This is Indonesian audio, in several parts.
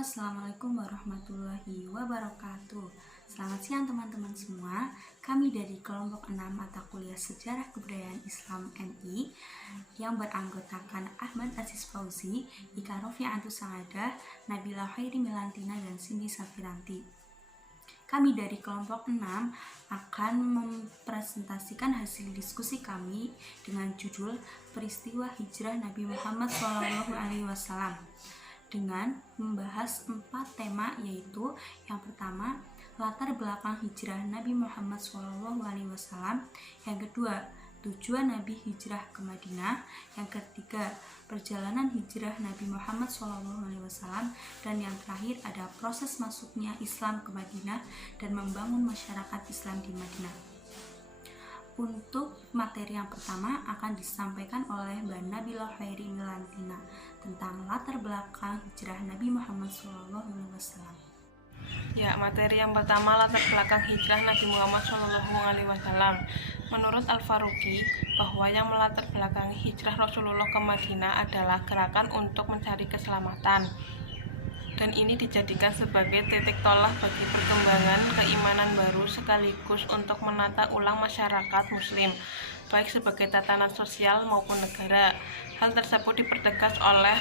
Assalamualaikum warahmatullahi wabarakatuh. Selamat siang teman-teman semua. Kami dari kelompok 6 mata kuliah Sejarah Kebudayaan Islam MI yang beranggotakan Ahmad Aziz Fauzi, Ika Rofi'antus Saadah, Nabila Khairi Milantina, dan Cindy Safiranti. Kami dari kelompok 6 akan mempresentasikan hasil diskusi kami dengan judul Peristiwa Hijrah Nabi Muhammad SAW dengan membahas 4 tema, yaitu yang pertama, latar belakang hijrah Nabi Muhammad SAW, yang kedua, tujuan Nabi hijrah ke Madinah, yang ketiga, perjalanan hijrah Nabi Muhammad SAW, dan yang terakhir ada proses masuknya Islam ke Madinah dan membangun masyarakat Islam di Madinah. Untuk materi yang pertama akan disampaikan oleh Mbak Nabila Khairi Milantina tentang latar belakang hijrah Nabi Muhammad SAW. Ya, materi yang pertama latar belakang hijrah Nabi Muhammad SAW. Menurut Al-Faruqi, bahwa yang melatar belakangi hijrah Rasulullah ke Madinah adalah gerakan untuk mencari keselamatan. Dan ini dijadikan sebagai titik tolak bagi perkembangan keimanan baru sekaligus untuk menata ulang masyarakat muslim, baik sebagai tatanan sosial maupun negara. Hal tersebut dipertegas oleh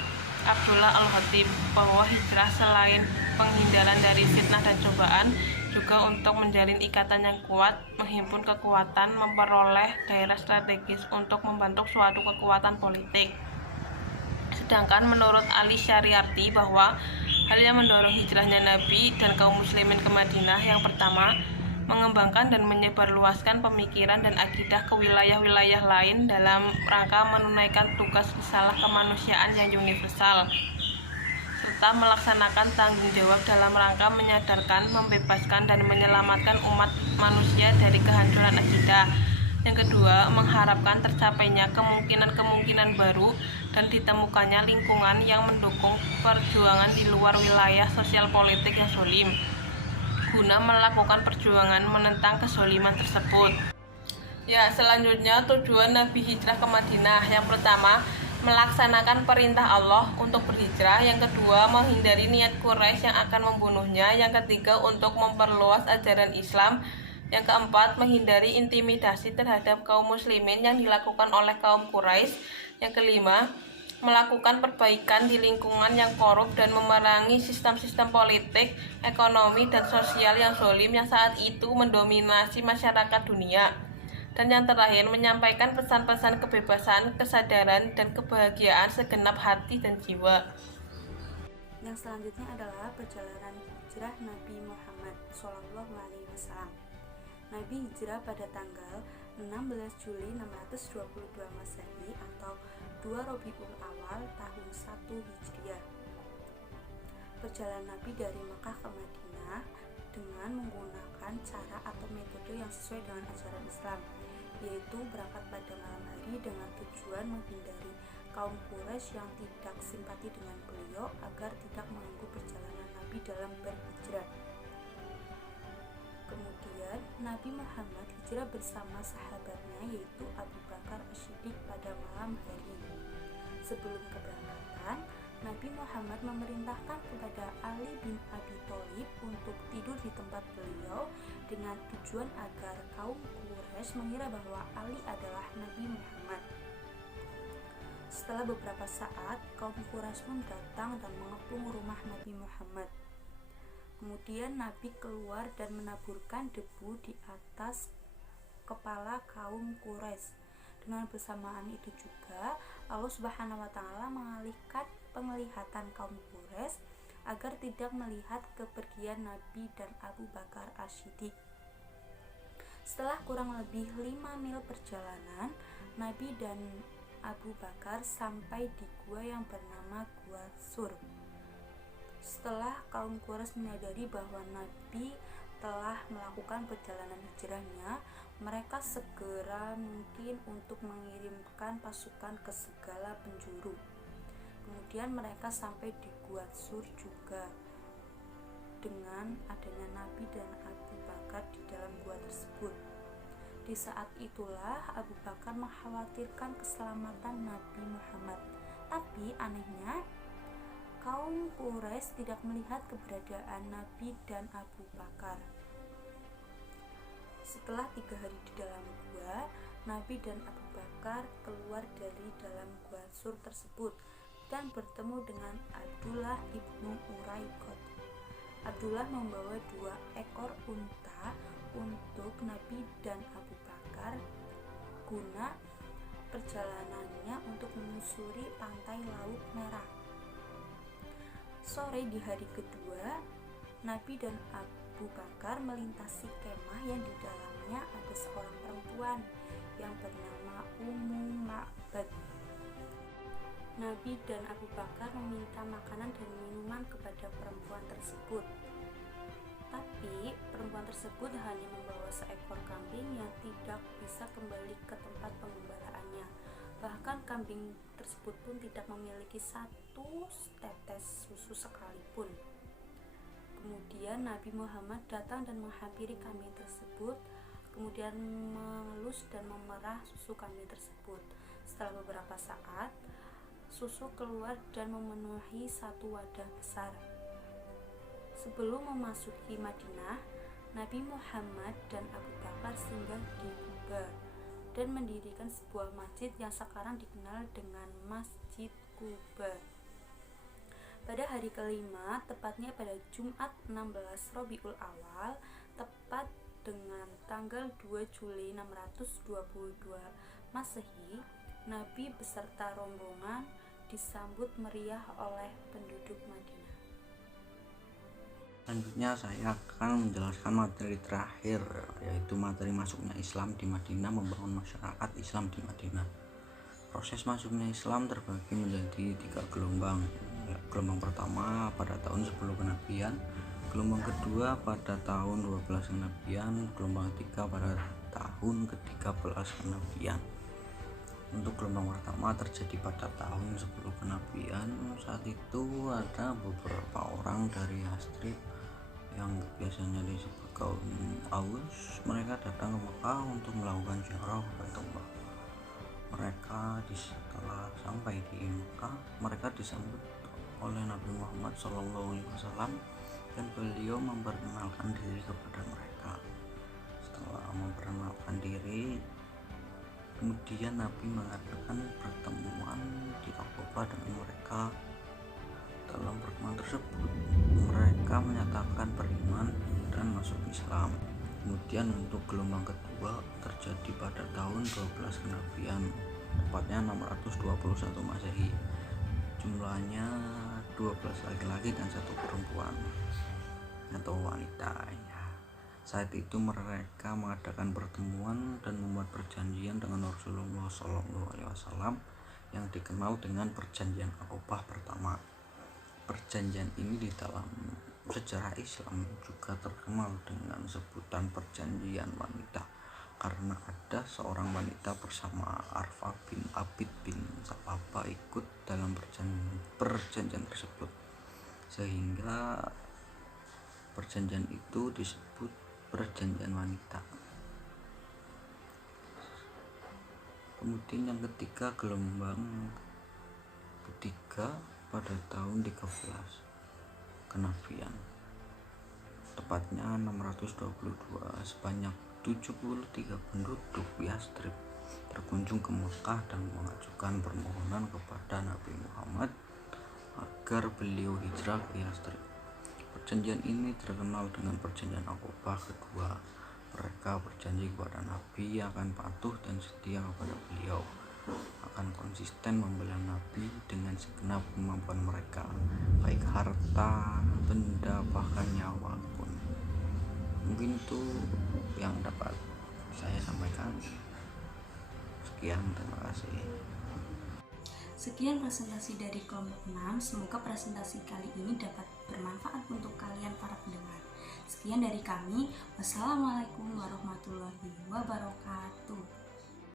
Abdullah Al-Khatib bahwa hijrah selain penghindaran dari fitnah dan cobaan, juga untuk menjalin ikatan yang kuat, menghimpun kekuatan, memperoleh daerah strategis untuk membentuk suatu kekuatan politik. Sedangkan menurut Ali Syariarti bahwa hal yang mendorong hijrahnya Nabi dan kaum muslimin ke Madinah yang pertama, mengembangkan dan menyebarluaskan pemikiran dan akidah ke wilayah-wilayah lain dalam rangka menunaikan tugas risalah kemanusiaan yang universal, serta melaksanakan tanggung jawab dalam rangka menyadarkan, membebaskan, dan menyelamatkan umat manusia dari kehancuran akidah. Yang kedua, mengharapkan tercapainya kemungkinan-kemungkinan baru dan ditemukannya lingkungan yang mendukung perjuangan di luar wilayah sosial politik yang zolim, guna melakukan perjuangan menentang kezoliman tersebut. Ya, selanjutnya tujuan Nabi hijrah ke Madinah. Yang pertama, melaksanakan perintah Allah untuk berhijrah. Yang kedua, menghindari niat Quraisy yang akan membunuhnya. Yang ketiga, untuk memperluas ajaran Islam. Yang keempat, menghindari intimidasi terhadap kaum muslimin yang dilakukan oleh kaum Quraisy. Yang kelima, melakukan perbaikan di lingkungan yang korup dan memerangi sistem-sistem politik, ekonomi, dan sosial yang zalim yang saat itu mendominasi masyarakat dunia. Dan yang terakhir, menyampaikan pesan-pesan kebebasan, kesadaran, dan kebahagiaan segenap hati dan jiwa. Yang selanjutnya adalah perjalanan hijrah Nabi Muhammad SAW. Nabi hijrah pada tanggal 16 Juli 622 Masehi atau 2 Rabiul Awal tahun 1 Hijriah. Perjalanan Nabi dari Mekah ke Madinah dengan menggunakan cara atau metode yang sesuai dengan ajaran Islam, yaitu berangkat pada malam hari dengan tujuan menghindari kaum Quraisy yang tidak simpati dengan beliau agar tidak mengganggu perjalanan Nabi dalam berhijrah. Kemudian Nabi Muhammad hijrah bersama sahabatnya yaitu Abu Bakar As-Siddiq pada malam hari. Sebelum keberangkatan, Nabi Muhammad memerintahkan kepada Ali bin Abi Thalib untuk tidur di tempat beliau dengan tujuan agar kaum Quraisy mengira bahwa Ali adalah Nabi Muhammad. Setelah beberapa saat, kaum Quraisy pun datang dan mengepung rumah Nabi Muhammad. Kemudian Nabi keluar dan menaburkan debu di atas kepala kaum Quraisy. Dengan bersamaan itu juga Allah Subhanahu wa taala mengalihkan penglihatan kaum Quraisy agar tidak melihat kepergian Nabi dan Abu Bakar As-Siddiq. Setelah kurang lebih 5 mil perjalanan, Nabi dan Abu Bakar sampai di gua yang bernama Gua Sur. Setelah kaum Quraisy menyadari bahwa Nabi telah melakukan perjalanan hijrahnya, mereka segera mungkin untuk mengirimkan pasukan ke segala penjuru. Kemudian mereka sampai di Gua Sur juga. Dengan adanya Nabi dan Abu Bakar di dalam gua tersebut, di saat itulah Abu Bakar mengkhawatirkan keselamatan Nabi Muhammad. Tapi anehnya, kaum Quraisy tidak melihat keberadaan Nabi dan Abu Bakar. Setelah 3 hari di dalam gua, Nabi dan Abu Bakar keluar dari dalam gua sur tersebut dan bertemu dengan Abdullah ibnu Uraiqot. Abdullah membawa 2 ekor unta untuk Nabi dan Abu Bakar guna perjalanannya untuk menyusuri pantai Laut Merah. Sore di hari kedua, Nabi dan Abu Bakar melintasi kemah yang di dalamnya ada seorang perempuan yang bernama Ummu Ma'bad. Nabi dan Abu Bakar meminta makanan dan minuman kepada perempuan tersebut. Tapi perempuan tersebut hanya membawa seekor kambing yang tidak bisa kembali ke tempat pengembalaannya. Bahkan kambing tersebut pun tidak memiliki 1 tetes susu sekalipun. Kemudian Nabi Muhammad datang dan menghampiri kambing tersebut, kemudian mengelus dan memerah susu kambing tersebut. Setelah beberapa saat, susu keluar dan memenuhi 1 wadah besar. Sebelum memasuki Madinah, Nabi Muhammad dan Abu Bakar singgah di Quba dan mendirikan sebuah masjid yang sekarang dikenal dengan Masjid Quba. Pada hari kelima, tepatnya pada Jumat 16 Rabiul Awal, tepat dengan tanggal 2 Juli 622 Masehi, Nabi beserta rombongan disambut meriah oleh penduduk Madinah. Selanjutnya saya akan menjelaskan materi terakhir, yaitu materi masuknya Islam di Madinah, membangun masyarakat Islam di Madinah. Proses masuknya Islam terbagi menjadi 3 gelombang. Gelombang pertama pada tahun 10 kenabian, gelombang kedua pada tahun 12 kenabian, gelombang ketiga pada tahun ke-13 kenabian. Untuk gelombang pertama terjadi pada tahun 10 kenabian. Saat itu ada beberapa orang dari Yathrib yang biasanya disebut kaum Aus. Mereka datang ke Mekah untuk melakukan ziarah ke Baitullah. Setelah sampai di Mekah, mereka disambut oleh Nabi Muhammad SAW dan beliau memperkenalkan diri kepada mereka. Setelah memperkenalkan diri, kemudian Nabi mengadakan pertemuan di Aqabah dengan mereka. Dalam pertemuan tersebut, mereka menyatakan beriman dan masuk Islam. Kemudian untuk gelombang kedua terjadi pada tahun 12 kenabian, tepatnya 621 Masehi. Jumlahnya 12 laki-laki dan 1 perempuan atau wanita. Saat itu mereka mengadakan pertemuan dan membuat perjanjian dengan Rasulullah SAW yang dikenal dengan perjanjian Aqabah pertama. Perjanjian ini di dalam sejarah Islam juga terkenal dengan sebutan perjanjian wanita, karena ada seorang wanita bersama Arfa bin Abid bin Sababa ikut dalam perjanjian tersebut, sehingga perjanjian itu disebut perjanjian wanita. Kemudian yang ketiga, gelombang ketiga pada tahun 13 kenabian, tepatnya 622, sebanyak 73 penduduk Yathrib berkunjung ke Mekah dan mengajukan permohonan kepada Nabi Muhammad agar beliau hijrah ke Yathrib. Perjanjian ini terkenal dengan perjanjian Aqabah kedua. Mereka berjanji kepada Nabi akan patuh dan setia kepada beliau, akan konsisten membela Nabi dengan segenap kemampuan mereka, baik harta, benda, bahkan nyawa pun. Mungkin itu yang dapat saya sampaikan. Sekian, terima kasih. Sekian presentasi dari kelompok 6. Semoga presentasi kali ini dapat bermanfaat untuk kalian para pendengar. Sekian dari kami. Wassalamualaikum warahmatullahi wabarakatuh.